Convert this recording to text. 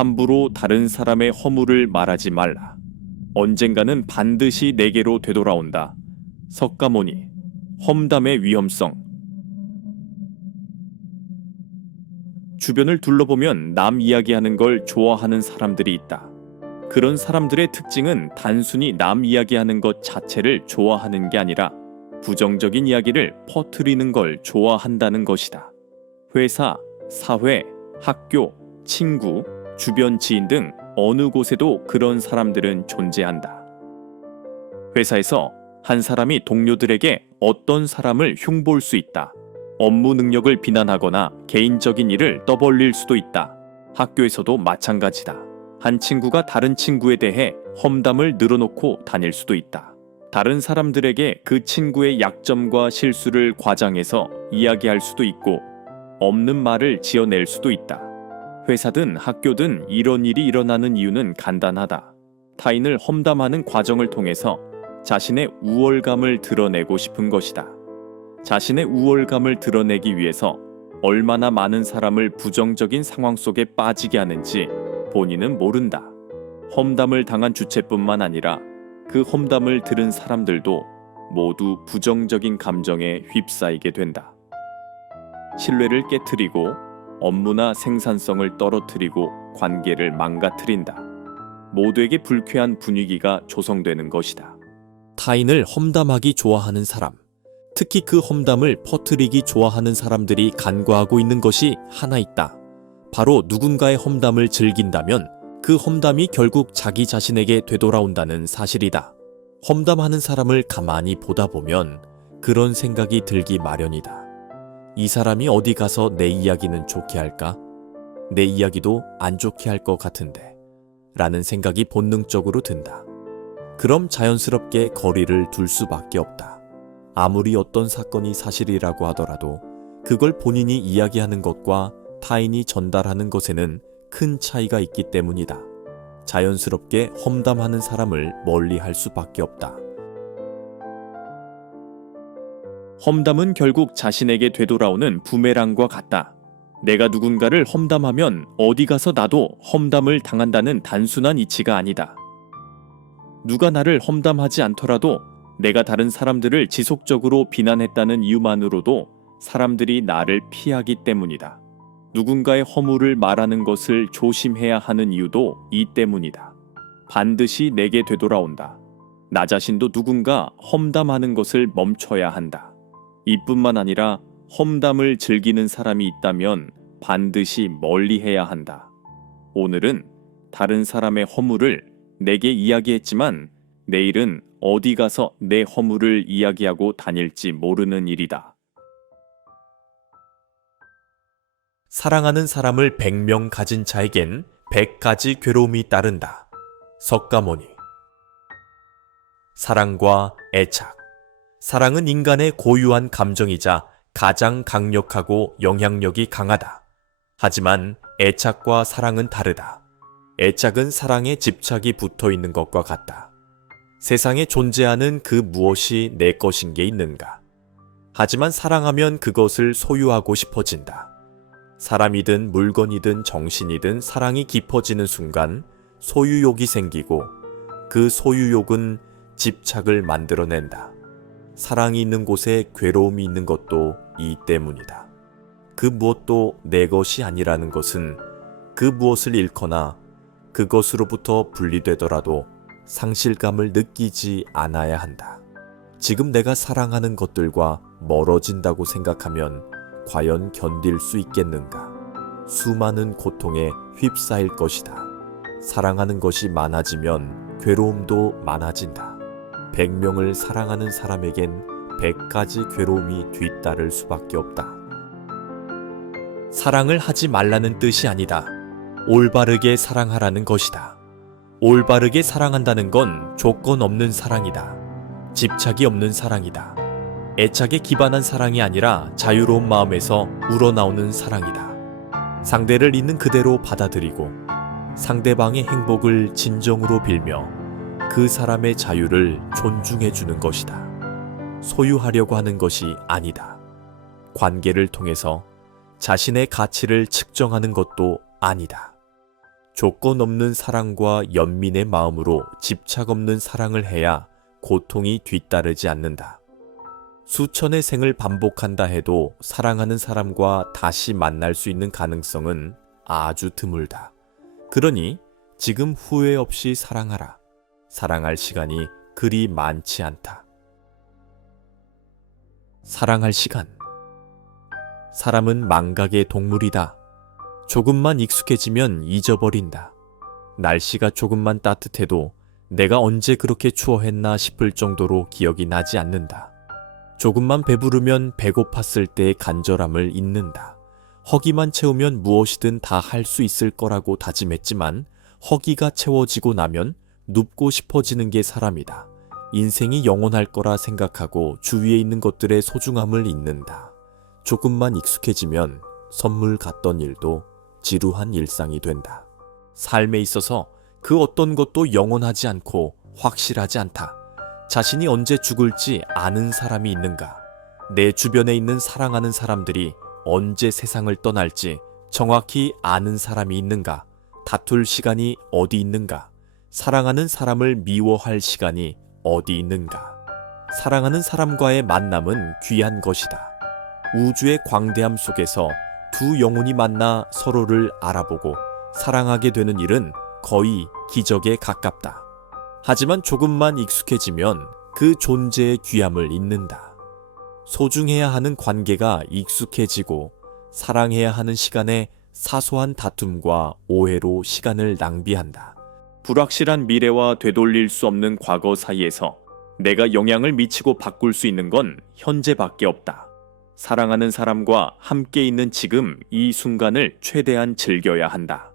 함부로 다른 사람의 허물을 말하지 말라. 언젠가는 반드시 내게로 되돌아온다. 석가모니. 험담의 위험성. 주변을 둘러보면 남 이야기하는 걸 좋아하는 사람들이 있다. 그런 사람들의 특징은 단순히 남 이야기하는 것 자체를 좋아하는 게 아니라 부정적인 이야기를 퍼뜨리는 걸 좋아한다는 것이다. 회사, 사회, 학교, 친구, 주변 지인 등 어느 곳에도 그런 사람들은 존재한다. 회사에서 한 사람이 동료들에게 어떤 사람을 흉볼 수 있다. 업무 능력을 비난하거나 개인적인 일을 떠벌릴 수도 있다. 학교에서도 마찬가지다. 한 친구가 다른 친구에 대해 험담을 늘어놓고 다닐 수도 있다. 다른 사람들에게 그 친구의 약점과 실수를 과장해서 이야기할 수도 있고 없는 말을 지어낼 수도 있다. 회사든 학교든 이런 일이 일어나는 이유는 간단하다. 타인을 험담하는 과정을 통해서 자신의 우월감을 드러내고 싶은 것이다. 자신의 우월감을 드러내기 위해서 얼마나 많은 사람을 부정적인 상황 속에 빠지게 하는지 본인은 모른다. 험담을 당한 주체뿐만 아니라 그 험담을 들은 사람들도 모두 부정적인 감정에 휩싸이게 된다. 신뢰를 깨트리고 업무나 생산성을 떨어뜨리고 관계를 망가뜨린다. 모두에게 불쾌한 분위기가 조성되는 것이다. 타인을 험담하기 좋아하는 사람, 특히 그 험담을 퍼뜨리기 좋아하는 사람들이 간과하고 있는 것이 하나 있다. 바로 누군가의 험담을 즐긴다면 그 험담이 결국 자기 자신에게 되돌아온다는 사실이다. 험담하는 사람을 가만히 보다 보면 그런 생각이 들기 마련이다. 이 사람이 어디 가서 내 이야기는 좋게 할까? 내 이야기도 안 좋게 할 것 같은데 라는 생각이 본능적으로 든다. 그럼 자연스럽게 거리를 둘 수밖에 없다. 아무리 어떤 사건이 사실이라고 하더라도 그걸 본인이 이야기하는 것과 타인이 전달하는 것에는 큰 차이가 있기 때문이다. 자연스럽게 험담하는 사람을 멀리할 수밖에 없다. 험담은 결국 자신에게 되돌아오는 부메랑과 같다. 내가 누군가를 험담하면 어디 가서 나도 험담을 당한다는 단순한 이치가 아니다. 누가 나를 험담하지 않더라도 내가 다른 사람들을 지속적으로 비난했다는 이유만으로도 사람들이 나를 피하기 때문이다. 누군가의 허물을 말하는 것을 조심해야 하는 이유도 이 때문이다. 반드시 내게 되돌아온다. 나 자신도 누군가 험담하는 것을 멈춰야 한다. 이뿐만 아니라 험담을 즐기는 사람이 있다면 반드시 멀리해야 한다. 오늘은 다른 사람의 허물을 내게 이야기했지만 내일은 어디 가서 내 허물을 이야기하고 다닐지 모르는 일이다. 사랑하는 사람을 100명 가진 자에겐 100가지 괴로움이 따른다. 석가모니. 사랑과 애착. 사랑은 인간의 고유한 감정이자 가장 강력하고 영향력이 강하다. 하지만 애착과 사랑은 다르다. 애착은 사랑에 집착이 붙어 있는 것과 같다. 세상에 존재하는 그 무엇이 내 것인 게 있는가? 하지만 사랑하면 그것을 소유하고 싶어진다. 사람이든 물건이든 정신이든 사랑이 깊어지는 순간 소유욕이 생기고 그 소유욕은 집착을 만들어낸다. 사랑이 있는 곳에 괴로움이 있는 것도 이 때문이다. 그 무엇도 내 것이 아니라는 것은 그 무엇을 잃거나 그것으로부터 분리되더라도 상실감을 느끼지 않아야 한다. 지금 내가 사랑하는 것들과 멀어진다고 생각하면 과연 견딜 수 있겠는가? 수많은 고통에 휩싸일 것이다. 사랑하는 것이 많아지면 괴로움도 많아진다. 100명을 사랑하는 사람에겐 100가지 괴로움이 뒤따를 수밖에 없다. 사랑을 하지 말라는 뜻이 아니다. 올바르게 사랑하라는 것이다. 올바르게 사랑한다는 건 조건 없는 사랑이다. 집착이 없는 사랑이다. 애착에 기반한 사랑이 아니라 자유로운 마음에서 우러나오는 사랑이다. 상대를 있는 그대로 받아들이고 상대방의 행복을 진정으로 빌며 그 사람의 자유를 존중해 주는 것이다. 소유하려고 하는 것이 아니다. 관계를 통해서 자신의 가치를 측정하는 것도 아니다. 조건 없는 사랑과 연민의 마음으로 집착 없는 사랑을 해야 고통이 뒤따르지 않는다. 수천의 생을 반복한다 해도 사랑하는 사람과 다시 만날 수 있는 가능성은 아주 드물다. 그러니 지금 후회 없이 사랑하라. 사랑할 시간이 그리 많지 않다. 사랑할 시간. 사람은 망각의 동물이다. 조금만 익숙해지면 잊어버린다. 날씨가 조금만 따뜻해도 내가 언제 그렇게 추워했나 싶을 정도로 기억이 나지 않는다. 조금만 배부르면 배고팠을 때의 간절함을 잊는다. 허기만 채우면 무엇이든 다 할 수 있을 거라고 다짐했지만 허기가 채워지고 나면 눕고 싶어지는 게 사람이다. 인생이 영원할 거라 생각하고 주위에 있는 것들의 소중함을 잊는다. 조금만 익숙해지면 선물 같던 일도 지루한 일상이 된다. 삶에 있어서 그 어떤 것도 영원하지 않고 확실하지 않다. 자신이 언제 죽을지 아는 사람이 있는가? 내 주변에 있는 사랑하는 사람들이 언제 세상을 떠날지 정확히 아는 사람이 있는가? 다툴 시간이 어디 있는가? 사랑하는 사람을 미워할 시간이 어디 있는가? 사랑하는 사람과의 만남은 귀한 것이다. 우주의 광대함 속에서 두 영혼이 만나 서로를 알아보고 사랑하게 되는 일은 거의 기적에 가깝다. 하지만 조금만 익숙해지면 그 존재의 귀함을 잊는다. 소중해야 하는 관계가 익숙해지고 사랑해야 하는 시간에 사소한 다툼과 오해로 시간을 낭비한다. 불확실한 미래와 되돌릴 수 없는 과거 사이에서 내가 영향을 미치고 바꿀 수 있는 건 현재밖에 없다. 사랑하는 사람과 함께 있는 지금 이 순간을 최대한 즐겨야 한다.